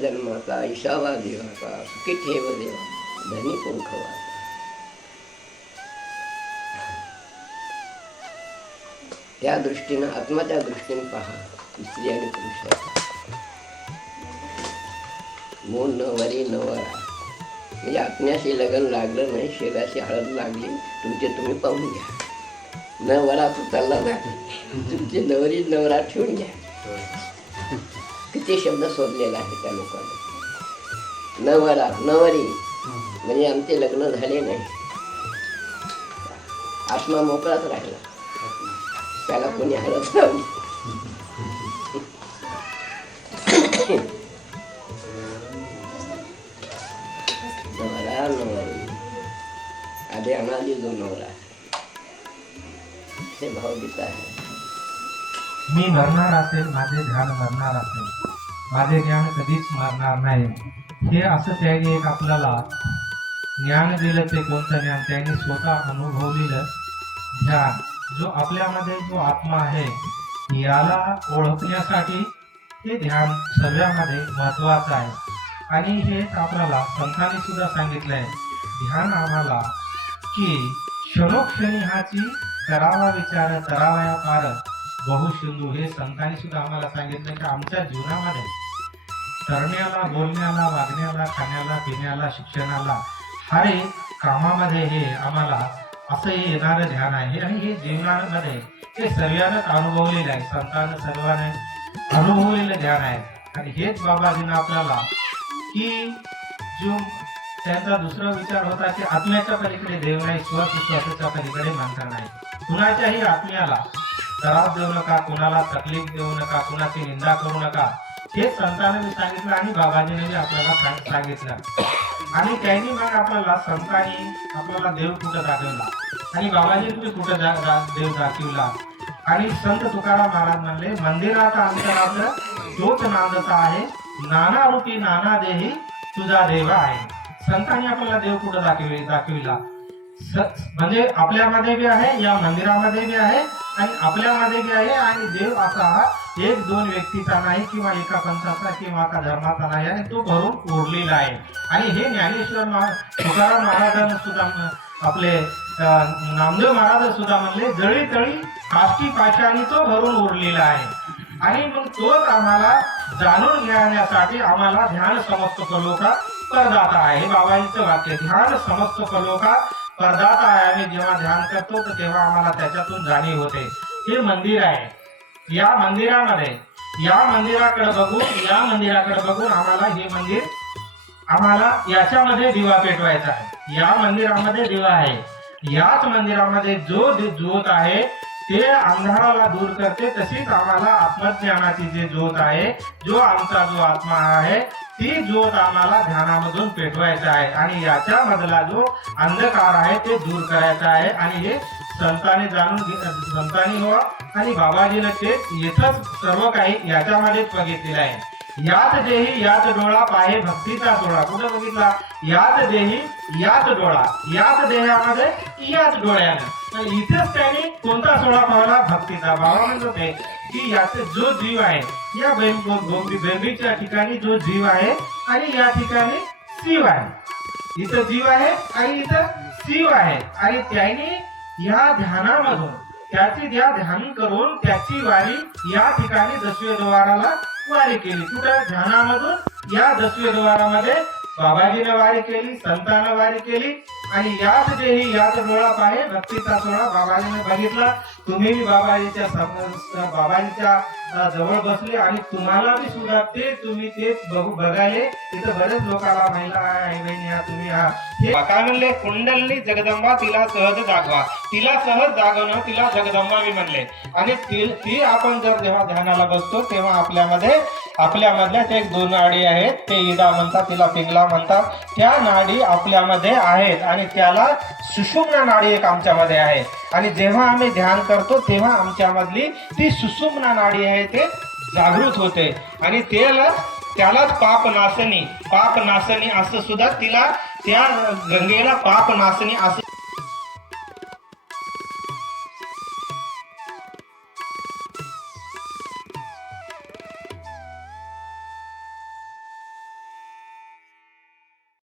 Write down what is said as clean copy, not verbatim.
जन्माचा ईशावा देवाचा सुखी ठेव देवा धनी पुंखवा. त्या दृष्टीनं आत्माच्या दृष्टीने पहा स्त्री आणि पुरुषाचा. मूल न वरी न वरा म्हणजे आत्म्याशी लग्न लागलं नाही, शेराशी हळद लागली, तुमचे तुम्ही पाहून घ्या. न वरा तू चालला नाही, तुमची नवरी नवरा ठेवून घ्या. किती शब्द शोधलेला आहे त्या लोकांना. नवरा नवरी म्हणजे आमचे लग्न झाले नाही, आत्मा मोकळाच राहिला, त्याला कोणी हळद लावली. नवरा नवरी आधी अनादी जो नवरा हे भावगीता आहे. मी मरणार असेल, माझे ध्यान मरणार असेल, माझे ज्ञान कधीच मरणार नाही. हे असं त्याने एक आपल्याला ज्ञान दिलं. ते कोणतं ज्ञान? त्याने स्वतः अनुभवलेलं ध्यान. जो आपल्यामध्ये जो आत्मा आहे याला ओळखण्यासाठी हे ध्यान सर्वांमध्ये महत्वाचं आहे. आणि हेच आपल्याला संतांनी सुद्धा सांगितलंय. ध्यान आम्हाला की क्षणोक्षणी हाची करावा विचार करावया पार बहुसिंधू. हे संतांनी सुद्धा आम्हाला सांगितलं की आमच्या जीवनामध्ये करण्याला, बोलण्याला, वागण्याला, खाण्याला, पिण्याला, शिक्षणाला, हर एक कामामध्ये हे आम्हाला असं हे येणारं ध्यान आहे. आणि हे जीवनामध्ये हे सर्वांनाच अनुभवलेलं आहे. संतांना सर्वांनी अनुभवलेलं ध्यान आहे. आणि हेच बाबाजीनं आपल्याला की जो त्यांचा दुसरा विचार होता की आत्म्याच्या पलीकडे देव नाही, स्वतःच्या पलीकडे मानता नाही. कुणाच्याही आत्म्याला त्रास देऊ नका, कुणाला तकलीफ देऊ नका, कुणाची निंदा करू नका. हे संतांनी सांगितलं आणि बाबाजीने बी आपल्याला सांगितलं. आणि त्यांनी मग आपल्याला संतांनी आपल्याला देव कुठं दाखवला आणि बाबाजींनी कुठं देव दाखवला. आणि संत तुकाराम महाराज म्हणले, मंदिराचा अंतरात तोच नांदता आहे, नाना रूपी नाना देही तुझा देवा आहे. संतांनी आपल्याला देव कुठं दाखविला म्हणजे आपल्यामध्ये बी आहे, या मंदिरामध्ये बी आहे आणि आपल्यामध्ये बी आहे. आणि देव असा एक दोन व्यक्तीचा नाही किंवा एका पंथाचा किंवा एका धर्माचा नाही, आणि तो भरून उरलेला आहे. आणि हे ज्ञानेश्वर तुकाराम महाराजांना सुद्धा आपले नामदेव महाराज सुद्धा म्हणले, जळी तळी काष्टी पाषाणी तो भरून उरलेला आहे. आणि मग तोच आम्हाला जाणून घेण्यासाठी आम्हाला ध्यान समस्त कलोका परदाता आहे. हे बाबांचं वाक्य, ध्यान समस्त कलोका परदाता आहे. आम्ही जेव्हा ध्यान करतो तर तेव्हा आम्हाला त्याच्यातून जाणीव होते. हे मंदिर आहे, या मंदिराकडे बघून आम्हाला हे मंदिर, आम्हाला याच्यामध्ये दिवा पेटवायचा आहे. या मंदिरामध्ये दिवा आहे, याच मंदिरामध्ये जो ज्योत आहे ते अंधाराला दूर करते. तशीच आम्हाला आत्मज्ञानाची जी ज्योत आहे, जो आमचा जो आत्मा आहे, ती ज्योत आम्हाला ध्यानामधून पेटवायचा आहे. आणि याच्या मधला जो अंधकार आहे ते दूर करायचा आहे. आणि हे संतांनी संतांनी हो आणि बाबाजीनं ते इथंच सर्व काही याच्यामध्येच बघितलेलं आहे. यात देही यात डोळा पाहे भक्तीचा डोळा. कुठं बघितला? यात देही यात डोळा, यात देहामध्ये याच डोळ्यानं. तर इथेच त्यांनी कोणता सोळा पावला? भक्तीचा. बाबा म्हणत होते की यात जो जीव आहे, या बेंबीच्या ठिकाणी जो जीव आहे आणि या ठिकाणी शिव आहे. इथं जीव आहे आणि इथं शिव आहे. आणि त्यांनी या ध्यानामधून त्याची ध्यान करून त्याची वारी या ठिकाणी 10व्या द्वाराला वारी केली. कुठं? ध्यानामधून या 10व्या द्वारामध्ये बाबाजीनं वारी केली, संतांनं वारी केली. आणि याच देही याच डोळा पाहे भक्तीचा सोहळा बाबाजीने बघितला. तुम्ही बाबाजीच्या जवळ बसले आणि तुम्हाला बी सुद्धा तुम्ही तेच बघायले. तिथं बरेच लोकांना महिला आई बहिणी या तुम्ही हे काय म्हणले? कुंडली जगदंबा तिला सहज जागवा. तिला सहज जागवणं तिला जगदंबा मी म्हणले. आणि ती आपण जर जेव्हा ध्यानाला बसतो तेव्हा आपल्यामधल्या ते 2 नाडी आहेत, ते इडा म्हणतात, तिला पिंगला म्हणतात. त्या नाडी आपल्यामध्ये आहेत आणि त्याला सुषुम्ना नाडी एक आमच्यामध्ये आहे. आणि जेव्हा आम्ही ध्यान करतो तेव्हा आमच्यामधली ती सुषुम्ना नाडी आहे ते जागृत होते. आणि त्यालाच पापनाशनी असं सुद्धा तिला, त्या गंगेला पापनाशनी असं